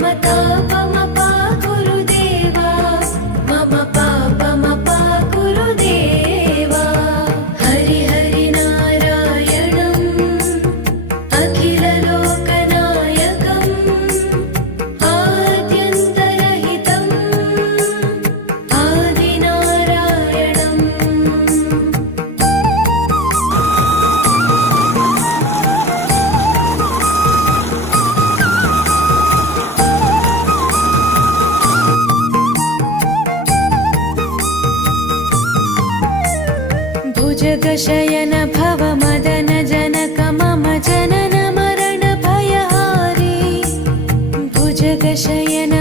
ममतापमपा गुरुदेवा मम पापमपा गुरुदेवा हरि हरि नारायणम् अखिललोकनायकम् आद्यन्तरहितम् आदिनारायणम् भुजगशयन भव मदन जनक मम जनन मरण भयहारी भुजगशयन